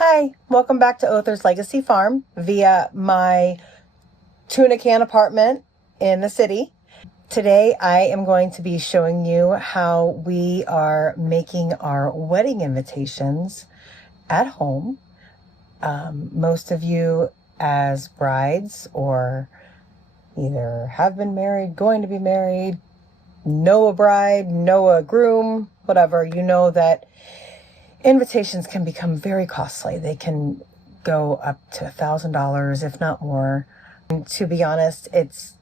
Hi, welcome back to Other's Legacy Farm via my tuna can apartment in the city. Today I am going to be showing you how we are making our wedding invitations at home. Most of you as brides or either have been married, going to be married, know a bride, know a groom, whatever, you know that invitations can become very costly. They can go up to $1,000, if not more. And to be honest, it's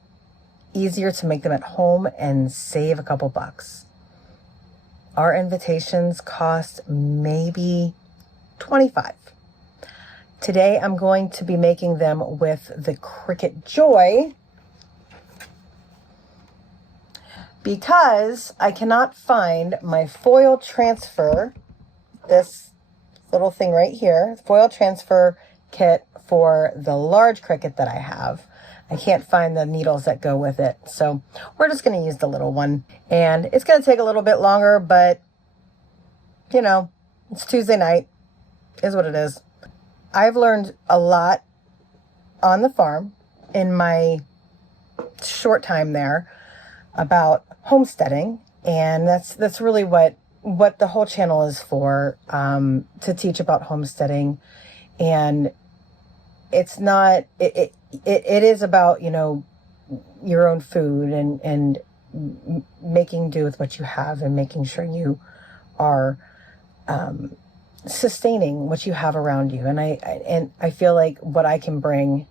easier to make them at home and save a couple bucks. Our invitations cost maybe $25. Today I'm going to be making them with the Cricut Joy because I cannot find my foil transfer, this little thing right here, foil transfer kit for the large Cricut that I have. I can't find the needles that go with it, so we're just going to use the little one. And it's going to take a little bit longer, but you know, it's Tuesday night, is what it is. I've learned a lot on the farm in my short time there about homesteading, and that's really what the whole channel is for, to teach about homesteading. And it's not, it is about, you know, your own food and making do with what you have and making sure you are sustaining what you have around you. And I feel like what I can bring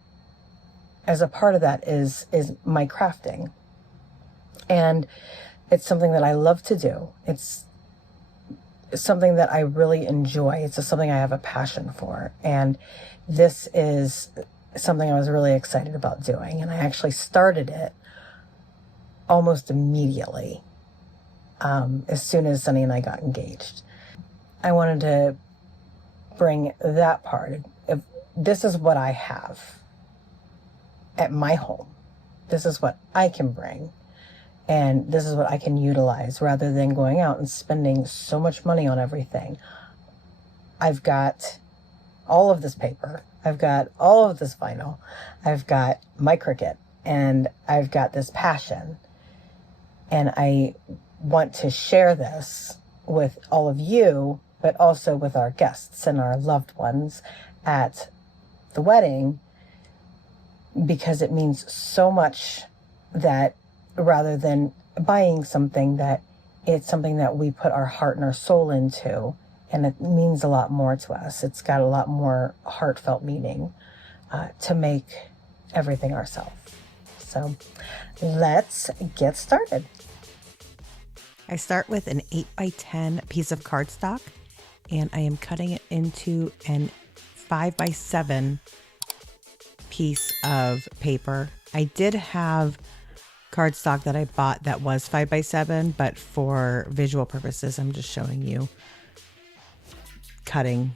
as a part of that is my crafting. And it's something that I love to do. It's something that I really enjoy. It's just something I have a passion for. And this is something I was really excited about doing. And I actually started it almost immediately, as soon as Sunny and I got engaged. I wanted to bring that part of, this is what I have at my home. This is what I can bring. And this is what I can utilize rather than going out and spending so much money on everything. I've got all of this paper. I've got all of this vinyl. I've got my Cricut, and I've got this passion. And I want to share this with all of you, but also with our guests and our loved ones at the wedding, because it means so much that rather than buying something, that it's something that we put our heart and our soul into, and it means a lot more to us. It's got a lot more heartfelt meaning to make everything ourselves. So let's get started. I start with an 8x10 piece of cardstock, and I am cutting it into an 5x7 piece of paper. I did have cardstock that I bought that was 5x7, but for visual purposes, I'm just showing you cutting.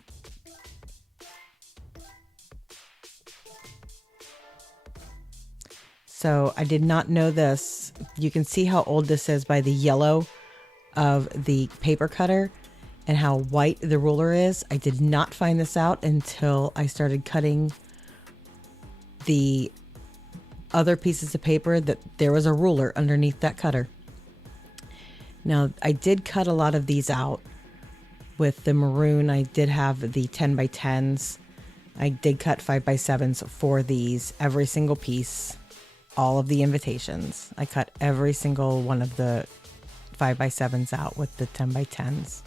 So I did not know this. You can see how old this is by the yellow of the paper cutter and how white the ruler is. I did not find this out until I started cutting the other pieces of paper, that there was a ruler underneath that cutter. Now, I did cut a lot of these out with the maroon. I did have the 10x10s. I did cut 5x7s for these, every single piece, all of the invitations. I cut every single one of the 5x7s out with the 10x10s.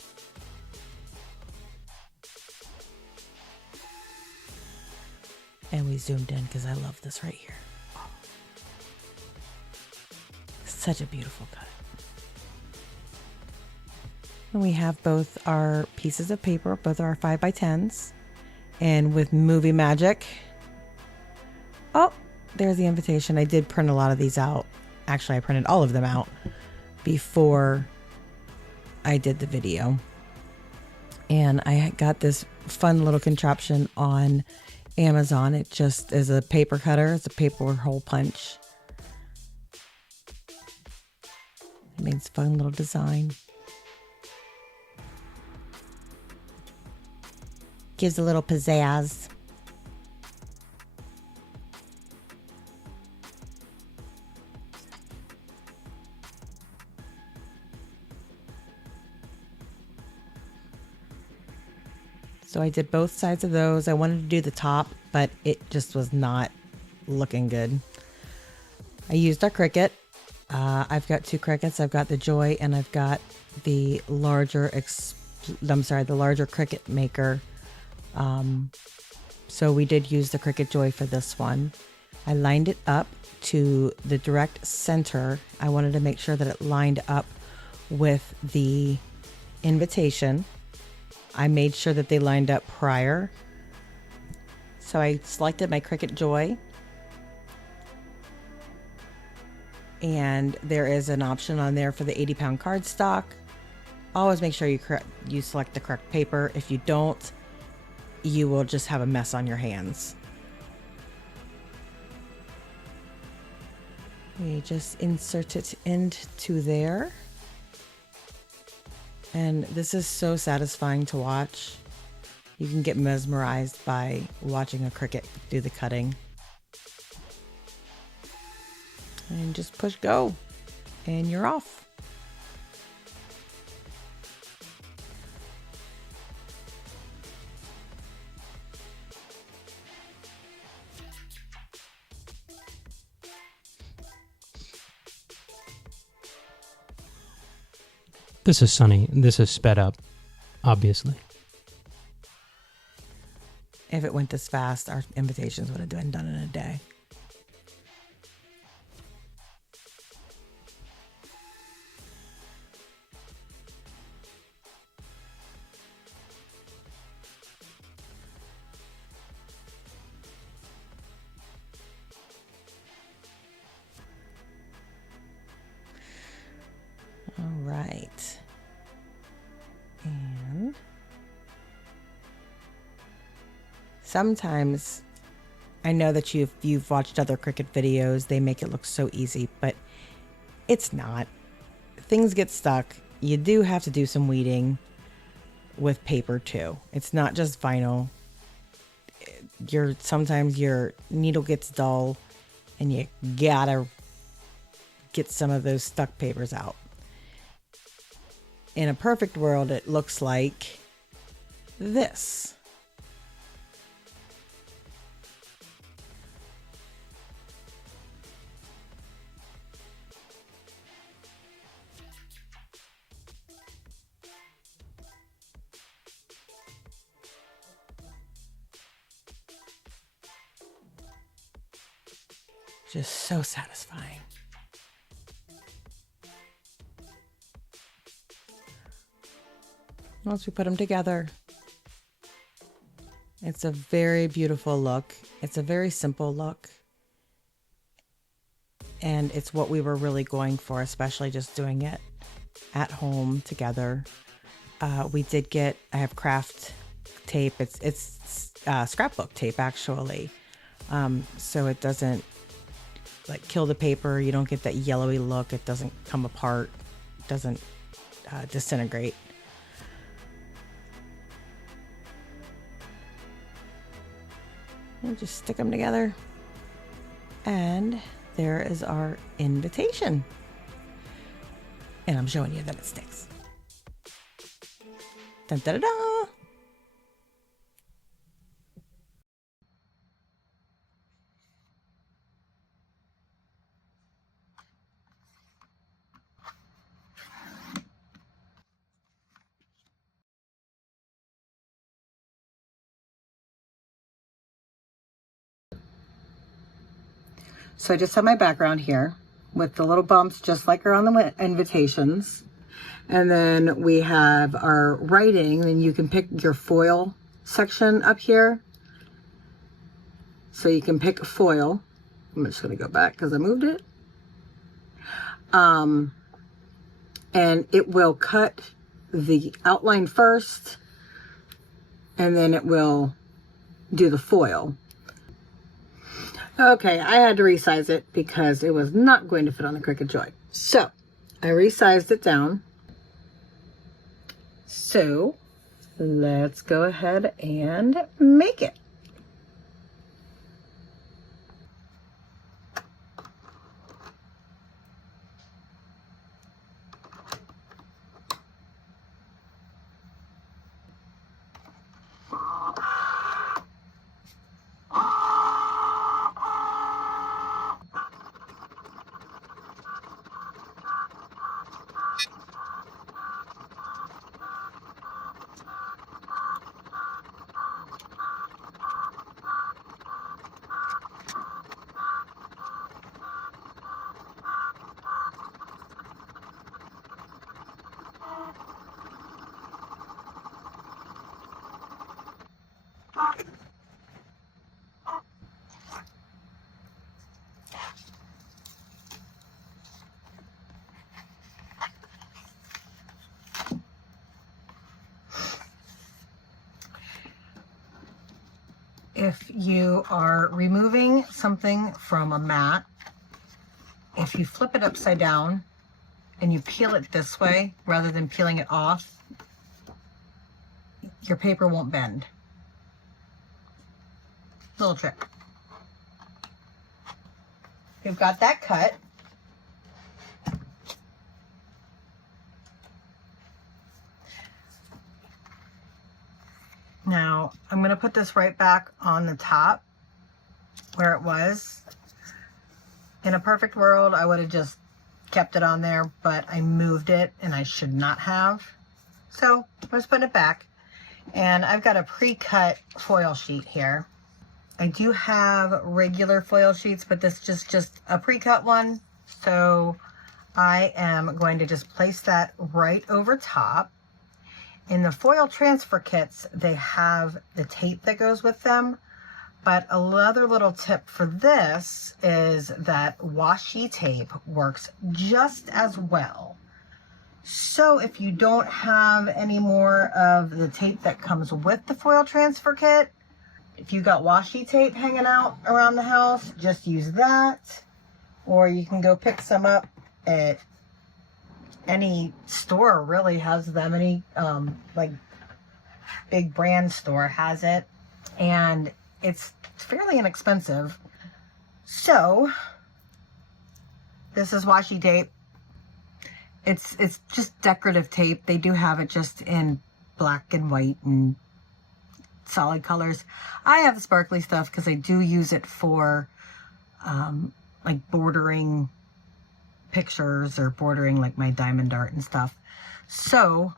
And we zoomed in because I love this right here. Such a beautiful cut. And we have both our pieces of paper, both our 5x10s. And with Movie Magic, oh, there's the invitation. I did print a lot of these out. Actually, I printed all of them out before I did the video. And I got this fun little contraption on Amazon. It just is a paper cutter. It's a paper hole punch. It makes a fun little design. Gives a little pizzazz. So I did both sides of those. I wanted to do the top, but it just was not looking good. I used our Cricut. I've got two Cricuts. I've got the Joy and I've got the larger the larger Cricut maker. So we did use the Cricut Joy for this one. I lined it up to the direct center. I wanted to make sure that it lined up with the invitation. I made sure that they lined up prior. So I selected my Cricut Joy. And there is an option on there for the 80-pound cardstock. Always make sure you select the correct paper. If you don't, you will just have a mess on your hands. We just insert it into there. And this is so satisfying to watch. You can get mesmerized by watching a Cricut do the cutting. And just push go, and you're off. This is Sunny. This is sped up, obviously. If it went this fast, our invitations would have been done in a day. All right. And sometimes I know that you've watched other Cricut videos, they make it look so easy, but it's not. Things get stuck. You do have to do some weeding with paper too. It's not just vinyl. Sometimes your needle gets dull and you gotta get some of those stuck papers out. In a perfect world, it looks like this. Just so satisfying. Once we put them together, it's a very beautiful look. It's a very simple look. And it's what we were really going for, especially just doing it at home together. I have craft tape. It's scrapbook tape, actually. So it doesn't like kill the paper. You don't get that yellowy look. It doesn't come apart. It doesn't disintegrate. And just stick them together. And there is our invitation. And I'm showing you that it sticks. Dun, da, da, da. So I just have my background here with the little bumps just like are on the invitations. And then we have our writing, and you can pick your foil section up here. So you can pick a foil. I'm just going to go back because I moved it. And it will cut the outline first, and then it will do the foil. Okay, I had to resize it because it was not going to fit on the Cricut Joy. So I resized it down. So let's go ahead and make it. If you are removing something from a mat, if you flip it upside down and you peel it this way rather than peeling it off, your paper won't bend. Little trick. We've got that cut. Now, I'm going to put this right back on the top where it was. In a perfect world, I would have just kept it on there, but I moved it and I should not have. So, I'm just putting it back. And I've got a pre-cut foil sheet here. I do have regular foil sheets, but this is just a pre-cut one. So, I am going to just place that right over top. In the foil transfer kits, they have the tape that goes with them, but another little tip for this is that washi tape works just as well. So if you don't have any more of the tape that comes with the foil transfer kit, if you got washi tape hanging out around the house, just use that, or you can go pick some up at any store really has them. Any like big brand store has it, and it's fairly inexpensive. So this is washi tape. It's just decorative tape. They do have it just in black and white and solid colors. I have the sparkly stuff because I do use it for like bordering pictures or bordering like my diamond art and stuff. So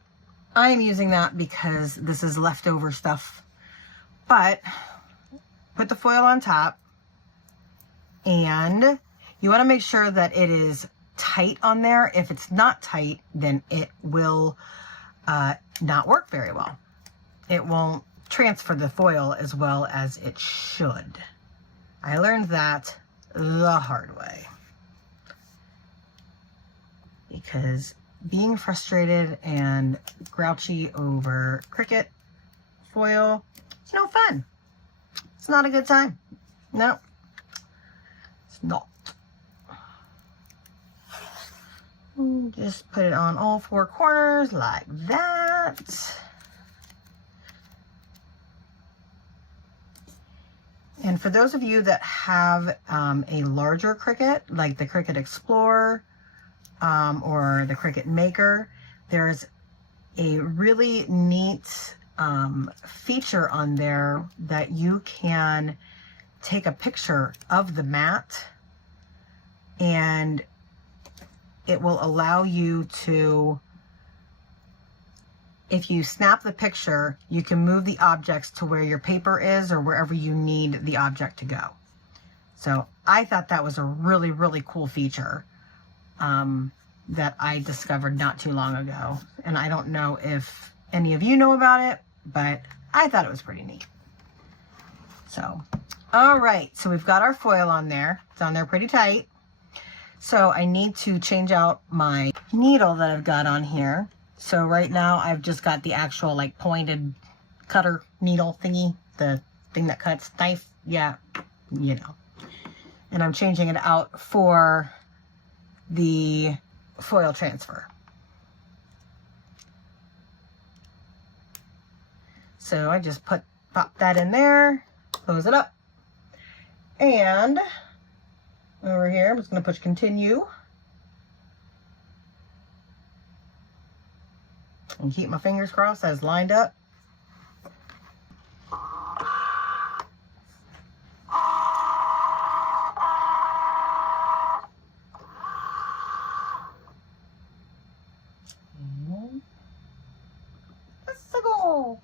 I'm using that because this is leftover stuff. But put the foil on top, and you want to make sure that it is tight on there. If it's not tight, then it will not work very well. It won't transfer the foil as well as it should. I learned that the hard way, because being frustrated and grouchy over Cricut foil, it's no fun. It's not a good time. No, it's not. Just put it on all four corners like that. And for those of you that have a larger Cricut, like the Cricut Explorer, or the Cricut Maker, there's a really neat feature on there that you can take a picture of the mat, and it will allow you to, if you snap the picture, you can move the objects to where your paper is or wherever you need the object to go. So I thought that was a really, really cool feature that I discovered not too long ago. And I don't know if any of you know about it, but I thought it was pretty neat. So, all right, so we've got our foil on there. It's on there pretty tight. So I need to change out my needle that I've got on here. So right now I've just got the actual like pointed cutter needle thingy, the thing that cuts, knife, yeah, you know. And I'm changing it out for the foil transfer. So I just pop that in there, close it up. And over here, I'm just going to push continue. And keep my fingers crossed as lined up. Let's go.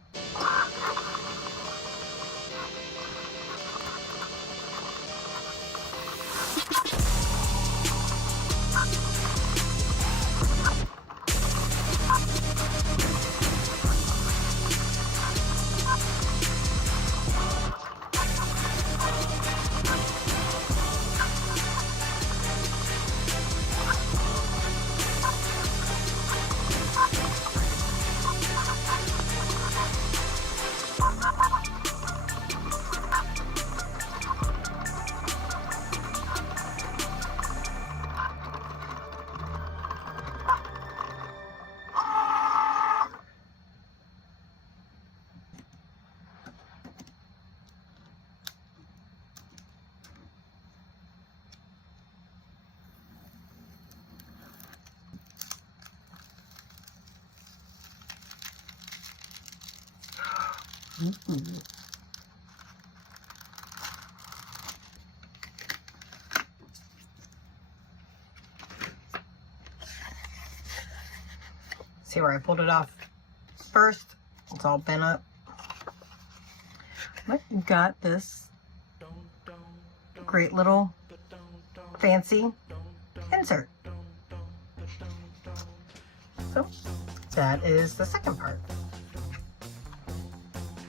See where I pulled it off first? It's all bent up. But you've got this great little fancy insert. So that is the second part.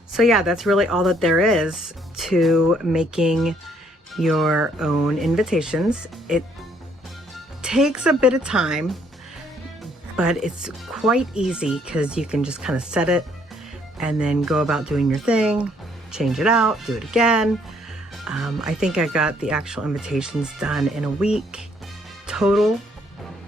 So yeah, that's really all that there is to making your own invitations. It takes a bit of time, but it's quite easy because you can just kind of set it and then go about doing your thing, change it out, do it again. I think I got the actual invitations done in a week total.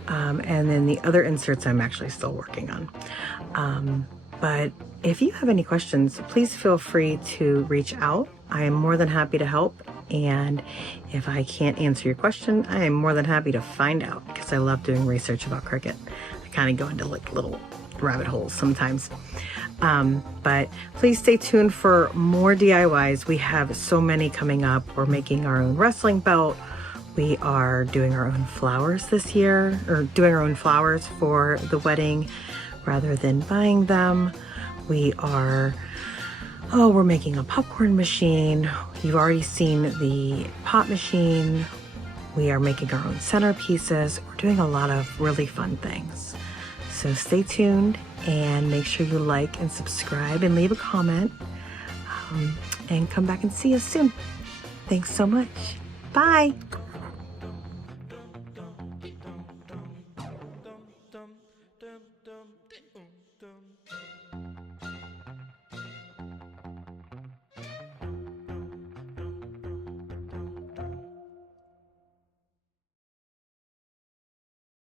And then the other inserts I'm actually still working on. But if you have any questions, please feel free to reach out. I am more than happy to help. And if I can't answer your question, I am more than happy to find out because I love doing research about Cricut. I kind of go into like little rabbit holes sometimes. But please stay tuned for more DIYs. We have so many coming up. We're making our own wrestling belt. We are doing our own flowers this year, or doing our own flowers for the wedding rather than buying them. We're making a popcorn machine. You've already seen the pop machine. We are making our own centerpieces. We're doing a lot of really fun things. So stay tuned and make sure you like and subscribe and leave a comment, and come back and see us soon. Thanks so much. Bye.